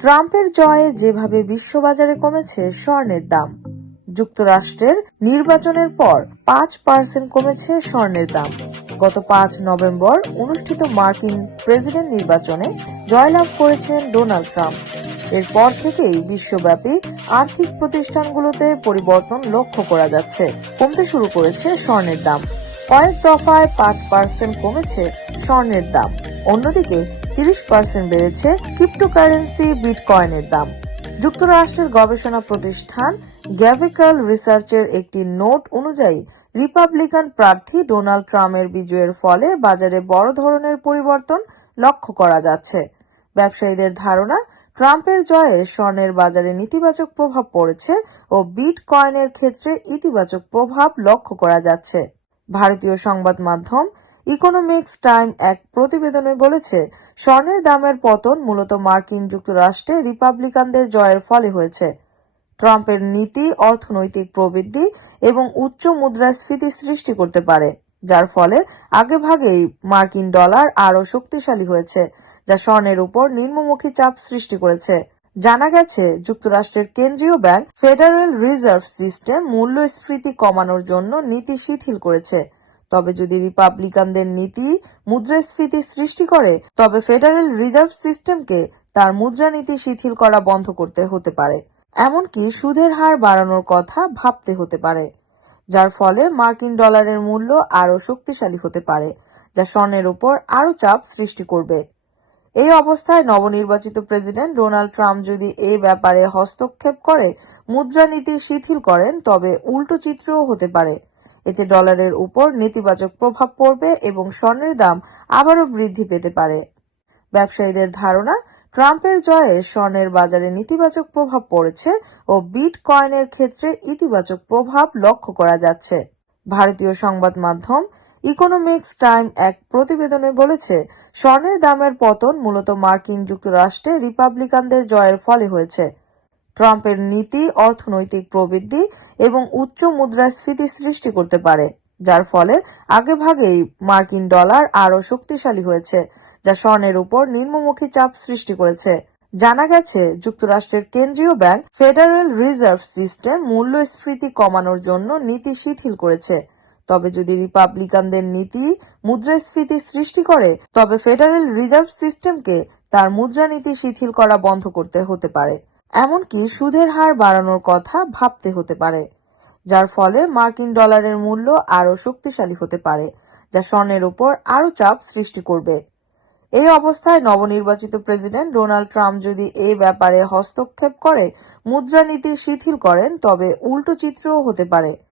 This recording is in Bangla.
ট্রাম্পের জয়ে যেভাবে বিশ্ববাজারে কমেছে স্বর্ণের দাম, যুক্তরাষ্ট্রের নির্বাচনের পর পাঁচ পার্সেন্ট কমেছে স্বর্ণের দাম। গত পাঁচ নভেম্বর অনুষ্ঠিত মার্কিন প্রেসিডেন্ট নির্বাচনে জয়লাভ করেছেন ডোনাল্ড ট্রাম্প। এরপর থেকেই বিশ্বব্যাপী আর্থিক প্রতিষ্ঠানগুলোতে পরিবর্তন লক্ষ্য করা যাচ্ছে। কমতে শুরু করেছে স্বর্ণের দাম। কয়েক দফায় পাঁচ পার্সেন্ট কমেছে স্বর্ণের দাম। অন্যদিকে তিরিশ পার্সেন্ট বেড়েছে ক্রিপ্টোকারেন্সি বিটকয়েনের দাম। যুক্তরাষ্ট্রের গবেষণা প্রতিষ্ঠান গ্যাভিকাল রিসার্চের একটি নোট অনুযায়ী রিপাবলিকান প্রার্থী ডোনাল্ড ট্রাম্পের বিজয়ের ফলে বাজারে বড় ধরনের পরিবর্তন লক্ষ্য করা যাচ্ছে। ব্যবসায়ীদের ধারণা, ট্রাম্পের জয়ে স্বর্ণের বাজারে নেতিবাচক প্রভাব পড়েছে ও বিটকয়েনের ক্ষেত্রে ইতিবাচক প্রভাব লক্ষ্য করা যাচ্ছে। ভারতীয় সংবাদ মাধ্যম ইকোনমিক্স টাইম এক প্রতিবেদনে বলেছে, স্বর্ণের দামের পতন মূলত মার্কিন যুক্তরাষ্ট্রে রিপাবলিকানদের জয়ের ফলে হয়েছে। ট্রাম্পের নীতি, অর্থনৈতিক প্রবৃদ্ধি এবং উচ্চ মুদ্রাস্ফীতি সৃষ্টি করতে পারে, যার ফলে আগেভাগেই মার্কিন ডলার আরও শক্তিশালী হয়েছে, যা স্বর্ণের উপর নিম্নমুখী চাপ সৃষ্টি করেছে। জানা গেছে, যুক্তরাষ্ট্রের কেন্দ্রীয় ব্যাংক ফেডারেল রিজার্ভ সিস্টেম মূল্যস্ফীতি কমানোর জন্য নীতি শিথিল করেছে। তবে যদি রিপাবলিকানদের নীতি মুদ্রাস্ফীতি সৃষ্টি করে, তবে ফেডারেল রিজার্ভ সিস্টেমকে তার মুদ্রানীতি শিথিল করা বন্ধ করতে হতে পারে। এমনকি সুদের হার বাড়ানোর কথা ভাবতে হতে পারে, যার ফলে মার্কিন ডলারের মূল্য আরও শক্তিশালী হতে পারে, যা স্বর্ণের উপর আরও চাপ সৃষ্টি করবে। এই অবস্থায় নবনির্বাচিত প্রেসিডেন্ট ডোনাল্ড ট্রাম্প যদি এই ব্যাপারে হস্তক্ষেপ করে, মুদ্রানীতি শিথিল করেন, তবে উল্টো চিত্রও হতে পারে। এতে ডলারের উপর নেতিবাচক প্রভাব পড়বে এবং স্বর্ণের দাম আবারও বৃদ্ধি পেতে পারে। ব্যবসায়ীদের ধারণা, ট্রাম্পের জয়ে স্বর্ণের বাজারে নেতিবাচক প্রভাব পড়েছে ও বিটকয়েনের ক্ষেত্রে ইতিবাচক প্রভাব লক্ষ্য করা যাচ্ছে। ভারতীয় সংবাদ মাধ্যম ইকোনমিক্স টাইম এক প্রতিবেদনে বলেছে, স্বর্ণের দামের পতন মূলত মার্কিন যুক্তরাষ্ট্রে রিপাবলিকানদের জয়ের ফলে হয়েছে। ট্রাম্পের নীতি, অর্থনৈতিক প্রবৃদ্ধি এবং উচ্চ মুদ্রাস্ফীতি সৃষ্টি করতে পারে, যার ফলে আগেভাগেই মার্কিন ডলার আরও শক্তিশালী হয়েছে, যা স্বর্ণের উপর নিম্নমুখী চাপ সৃষ্টি করেছে। জানা গেছে, যুক্তরাষ্ট্রের কেন্দ্রীয় ব্যাংক ফেডারেল রিজার্ভ সিস্টেম মূল্যস্ফীতি কমানোর জন্য নীতি শিথিল করেছে। তবে যদি রিপাবলিকানদের নীতি মুদ্রাস্ফীতি সৃষ্টি করে, তবে ফেডারেল রিজার্ভ সিস্টেমকে তার মুদ্রানীতি শিথিল করা বন্ধ করতে হতে পারে। এমনকি সুদের হার বাড়ানোর কথা ভাবতে হতে পারে, যার ফলে মার্কিন ডলারের মূল্য আরও শক্তিশালী হতে পারে, যা স্বর্ণের উপর আরও চাপ সৃষ্টি করবে। এই অবস্থায় নবনির্বাচিত প্রেসিডেন্ট ডোনাল্ড ট্রাম্প যদি এ ব্যাপারে হস্তক্ষেপ করে, মুদ্রানীতি শিথিল করেন, তবে উল্টো চিত্রও হতে পারে।